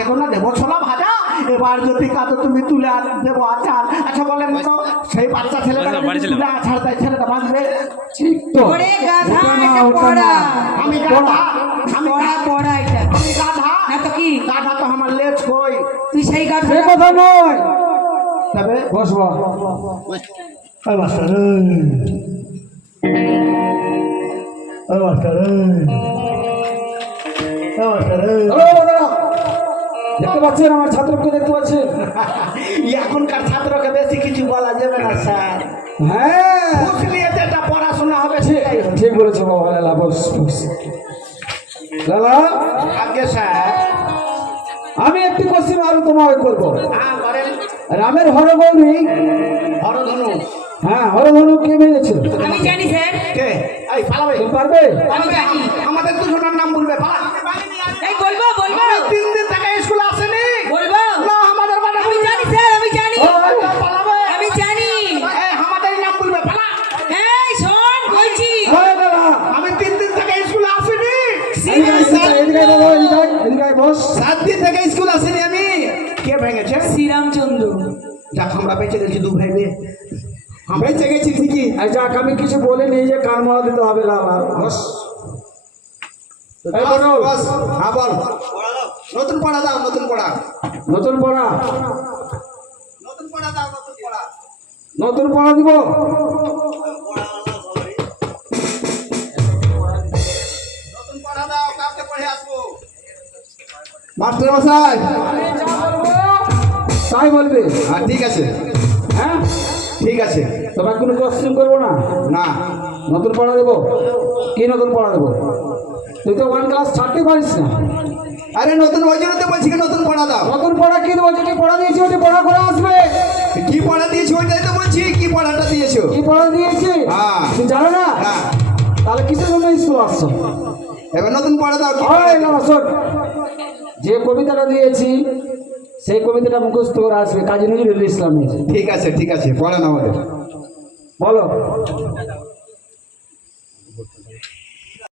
তো না দেবো ছোলা ভাজা এবার যদি কাতো তুমি তুলে আর দেবো আচার। আচ্ছা বলেন তো সেই বাচ্চা ছেলেটা। তুলে আছাড় দেয় ছেলেটা বাঁচবে? ঠিক তো। আমি পড়া। গাধা আমি পড়া পড়া এটা। আমি গাধা না তো কি? গাধা তো আমার লেজ কই? তুই সেই গাধা সে কথা নয়। তবে? বসবা ওই মাস্টার ওই মাস্টার ওই মাস্টার হ্যালো, দাঁড়াও। দেখতে পাচ্ছেন আমার ছাত্রকে দেখতে পাচ্ছেন? এখনকার ছাত্রকে বেশি কিছু বলা যাবে না স্যার। হ্যাঁ। যেটা পড়াশোনা হবে ঠিক সেটাই হবে। ঠিক বলেছ বাবা লালা বস বস। লালা? আগে স্যার। আমি একটি কোশ্চিন আরও তোমাকে করব। হ্যাঁ রামের হরগৌরী হরধনু। হ্যাঁ হরধনু কে ভেঙেছিল আমি জানি স্যার। কে? এই পালাবে পারবে? আমি জানি। আমাদের দুজনের নাম বলবে পালা এই বলব? এদিকে আয়, বস। সাত দিন থেকে স্কুল আসেনি আমি। কে ভেঙেছে শ্রীরামচন্দ্র। যাক আমরা বেঁচে গেছি দু ভাই আমরা বেঁচে গেছি ঠিকই। আর যাক আমি কিছু বলিনি যে কান মারা দিতে হবে বস। এই বস হ্যাঁ নতুন পড়া দাও নতুন পড়া। নতুন পড়া? নতুন পড়া দাও নতুন পড়া। নতুন পড়া দিব? মাস্টার মশাই। তাই বলবে। হ্যাঁ ঠিক আছে। হ্যাঁ? ঠিক আছে। তোমার কোনো কোশ্চেন করব না? না। নতুন পড়া দেবো? কি নতুন পড়া দেবো? তুই তো ওয়ান ক্লাস ছাড়তে পারিস না। আরে নতুন ওই জন্য তো বলছি কি নতুন পড়া দাও। নতুন পড়া কি দেবো? যেটি পড়া দিয়েছি ওটি পড়া করে আসবে। কি পড়া দিয়েছ ওইটাই তো বলছি কি পড়াটা দিয়েছ? কি পড়া দিয়েছি? হ্যাঁ। তুই জানো না? হ্যাঁ। তাহলে কিসের জন্য স্কুল আসছো? এবার নতুন পড়া দাও কি পড়া শোন। যে কবিতাটা দিয়েছি সেই কবিতাটা মুখস্থ করে আসবে। কাজী নজরুল ইসলামের। ঠিক আছে ঠিক আছে পড়েন আমাদের। বলো।